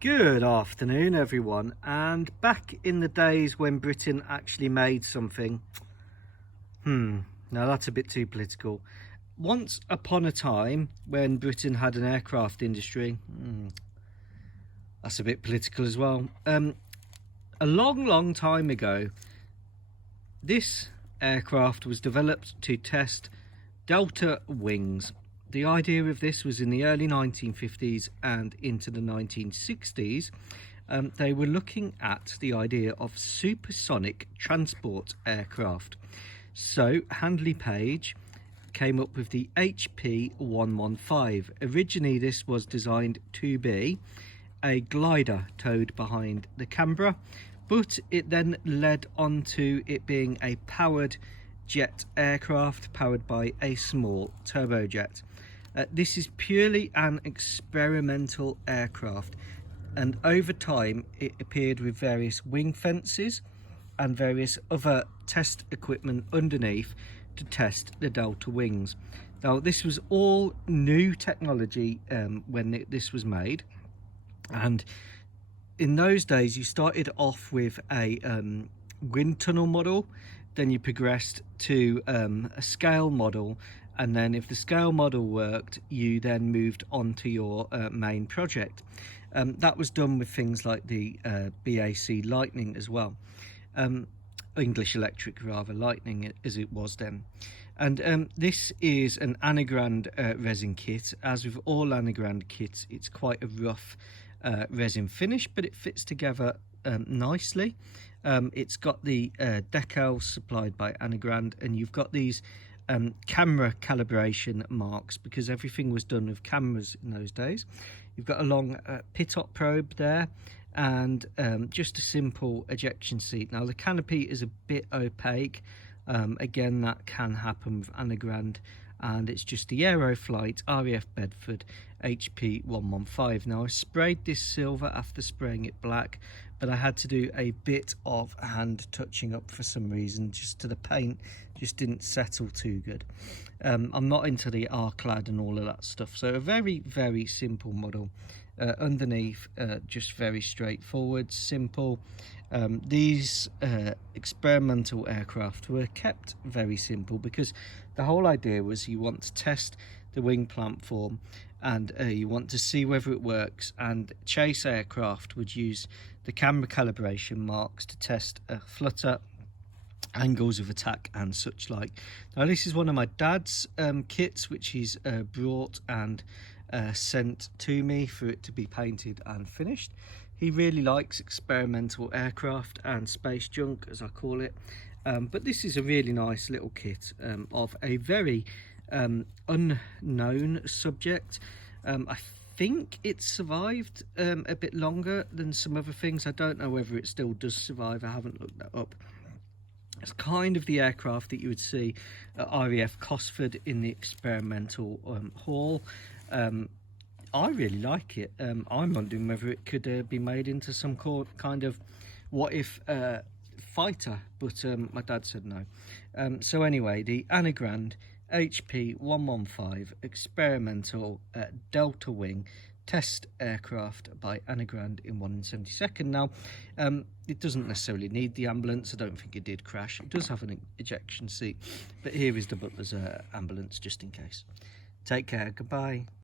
Good afternoon, everyone. And back in the days when Britain actually made something, now that's a bit too political. Once upon a time when Britain had an aircraft industry, that's a bit political as well. A long time ago, this aircraft was developed to test delta wings. The idea of this was in the early 1950s and into the 1960s. They were looking at the idea of supersonic transport aircraft. So Handley Page came up with the HP115. Originally this was designed to be a glider towed behind the camber, but it then led on to it being a powered jet aircraft powered by a small turbojet. This is purely an experimental aircraft, and over time it appeared with various wing fences and various other test equipment underneath to test the delta wings. Now this was all new technology when this was made, and in those days you started off with a wind tunnel model, then you progressed to a scale model, and then if the scale model worked you then moved on to your main project. That was done with things like the BAC Lightning as well, English Electric rather, Lightning as it was then. And this is an Anigrand resin kit. As with all Anigrand kits, it's quite a rough resin finish, but it fits together nicely. It's got the decals supplied by Anigrand, and you've got these camera calibration marks because everything was done with cameras in those days. You've got a long pitot probe there, and just a simple ejection seat. Now the canopy is a bit opaque, again that can happen with Anigrand, and it's just the Aeroflight RAF Bedford HP115. Now I sprayed this silver after spraying it black, but I had to do a bit of hand touching up for some reason, just to the paint just didn't settle too good. I'm not into the R-clad and all of that stuff, so a very simple model. Underneath just very straightforward, simple. These experimental aircraft were kept very simple because the whole idea was you want to test the wing platform, and you want to see whether it works, and chase aircraft would use the camera calibration marks to test flutter, angles of attack and such like. Now this is one of my dad's kits which he's brought and sent to me for it to be painted and finished. He really likes experimental aircraft and space junk, as I call it, but this is a really nice little kit of a very unknown subject. I think it survived a bit longer than some other things. I don't know whether it still does survive, I haven't looked that up. It's kind of the aircraft that you would see at RAF Cosford in the experimental hall. I really like it. I'm wondering whether it could be made into some kind of what if fighter, but my dad said no. So anyway, the Anigrand HP115 experimental delta wing test aircraft by Anigrand in 1 in 72nd. Now it doesn't necessarily need the ambulance. I don't think it did crash. It does have an ejection seat, but here is the butler's ambulance just in case. Take care, goodbye.